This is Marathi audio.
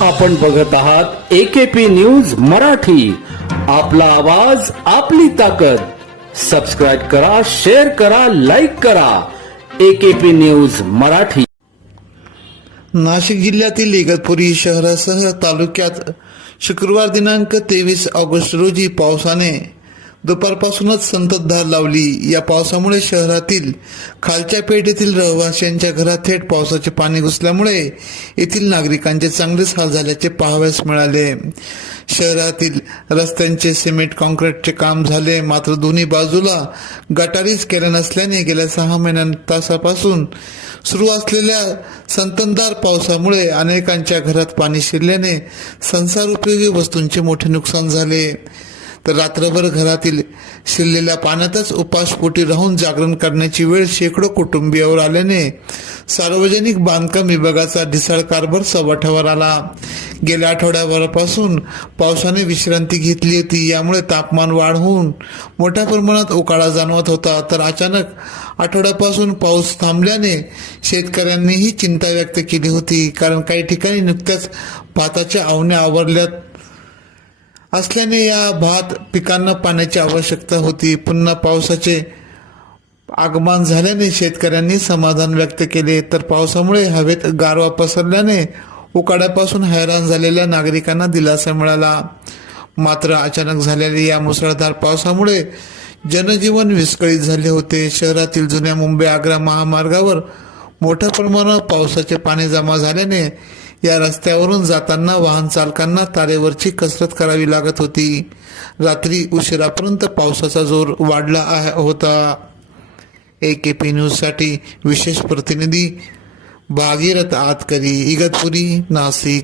आपण बघत आहात एकेपी न्यूज मराठी. आपला आवाज आपली ताकद. सबस्क्राईब करा शेअर करा लाईक करा. AKP news Marathi. नाशिक जिल्ह्यातील इगतपुरी शहरासह तालुक्यात शुक्रवार दिनांक तेवीस ऑगस्ट रोजी पावसाने दुपारपासूनच संततधार लावली. या पावसामुळे शहरातील खालच्या पेठेतील रहिवाशांच्या घरात थेट पावसाचे पाणी घुसल्यामुळे येथील नागरिकांचे चांगलेच हाल झाल्याचे पाहावयास मिळाले. शहरातील रस्त्यांचे सिमेंट कॉन्क्रीटचे काम झाले. मात्र दोन्ही बाजूला गटारीच केल्या नसल्याने गेल्या सहा महिन्यां तासापासून सुरू असलेल्या संततधार पावसामुळे अनेकांच्या घरात पाणी शिरल्याने संसार उपयोगी वस्तूंचे मोठे नुकसान झाले. तर रात्रभर घरातील शिरलेल्या पाण्यातच उपासपोटी राहून जागरण करण्याची वेळ शेकडो कुटुंबियावर आल्याने सार्वजनिक बांधकाम विभागाचा ढिसाळ कारभार सवाठावर आला. गेल्या आठवड्याभरापासून पावसाने विश्रांती घेतली होती यामुळे तापमान वाढ होऊन मोठ्या प्रमाणात उकाळा जाणवत होता. तर अचानक आठवड्यापासून पाऊस थांबल्याने शेतकऱ्यांनीही चिंता व्यक्त केली होती कारण काही ठिकाणी नुकत्याच भाताच्या आवण्या आवरल्यात. असल्याने या भात पिकांना पाण्याची आवश्यकता होती. पुन्हा पावसाचे आगमन झाल्याने शेतकऱ्यांनी समाधान व्यक्त केले. तर पावसामुळे हवेत गारवा पसरल्याने उकाड्यापासून हैराण झालेल्या नागरिकांना दिलासा मिळाला. मात्र अचानक झालेल्या या मुसळधार पावसामुळे जनजीवन विस्कळीत झाले होते. शहरातील जुन्या मुंबई आग्रा महामार्गावर मोठ्या प्रमाणावर पावसाचे पाणी जमा झाल्याने या रस्त्यावरून जाताना वाहन चालकांना तारेवरची कसरत करावी लागत होती. रात्री उशिरापर्यंत पावसाचा जोर वाढला होता. ए के पी न्यूजसाठी विशेष प्रतिनिधी भागीरथ आतकरी इगतपुरी नाशिक.